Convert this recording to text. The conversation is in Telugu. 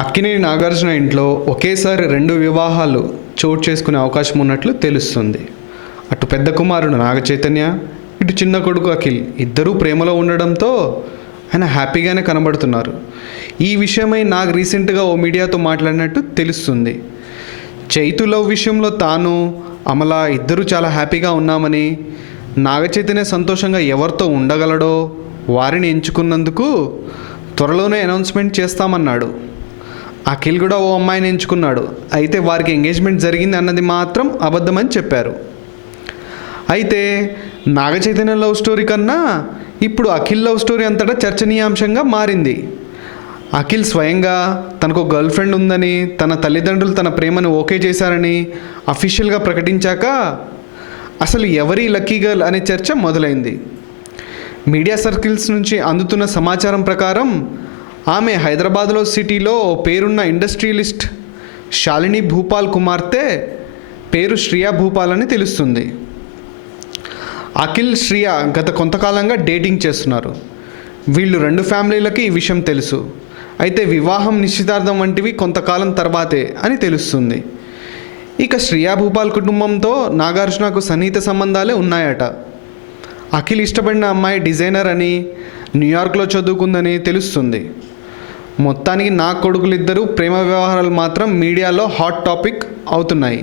అక్కినేని నాగార్జున ఇంట్లో ఒకేసారి 2 వివాహాలు చోటు చేసుకునే అవకాశం ఉన్నట్లు తెలుస్తుంది. అటు పెద్ద కుమారుడు నాగచైతన్య, ఇటు చిన్న కొడుకు అఖిల్ ఇద్దరూ ప్రేమలో ఉండడంతో ఆయన హ్యాపీగానే కనబడుతున్నారు. ఈ విషయమై నాగ్ రీసెంట్గా ఓ మీడియాతో మాట్లాడినట్టు తెలుస్తుంది. చైతు లవ్ విషయంలో తాను అమల ఇద్దరూ చాలా హ్యాపీగా ఉన్నామని, నాగచైతన్య సంతోషంగా ఎవరితో ఉండగలడో వారిని ఎంచుకున్నందుకు త్వరలోనే అనౌన్స్మెంట్ చేస్తామన్నాడు. అఖిల్ కూడా ఓ అమ్మాయిని ఎంచుకున్నాడు. అయితే వారికి ఎంగేజ్మెంట్ జరిగింది అన్నది మాత్రం అబద్ధమని చెప్పారు. అయితే నాగచైతన్య లవ్ స్టోరీ కన్నా ఇప్పుడు అఖిల్ లవ్ స్టోరీ అంతటా చర్చనీయాంశంగా మారింది. అఖిల్ స్వయంగా తనకు గర్ల్ ఫ్రెండ్ ఉందని, తన తల్లిదండ్రులు తన ప్రేమను ఓకే చేశారని అఫీషియల్గా ప్రకటించాక అసలు ఎవరి లక్కీ గర్ల్ అనే చర్చ మొదలైంది. మీడియా సర్కిల్స్ నుంచి అందుతున్న సమాచారం ప్రకారం ఆమె హైదరాబాద్లో సిటీలో పేరున్న ఇండస్ట్రియలిస్ట్ శాలిని భూపాల్ కుమార్తె, పేరు శ్రియా భూపాల్ అని తెలుస్తుంది. అఖిల్, శ్రియ గత కొంతకాలంగా డేటింగ్ చేస్తున్నారు. వీళ్ళు 2 ఫ్యామిలీలకి ఈ విషయం తెలుసు. అయితే వివాహం, నిశ్చితార్థం వంటివి కొంతకాలం తర్వాతే అని తెలుస్తుంది. ఇక శ్రియా భూపాల్ కుటుంబంతో నాగార్జునకు సన్నిహిత సంబంధాలే ఉన్నాయట. అఖిల్ ఇష్టపడిన అమ్మాయి డిజైనర్ అని, న్యూయార్క్లో చదువుకుందని తెలుస్తుంది. మొత్తానికి నా కొడుకులిద్దరూ ప్రేమ వ్యవహారాలు మాత్రం మీడియాలో హాట్ టాపిక్ అవుతున్నాయి.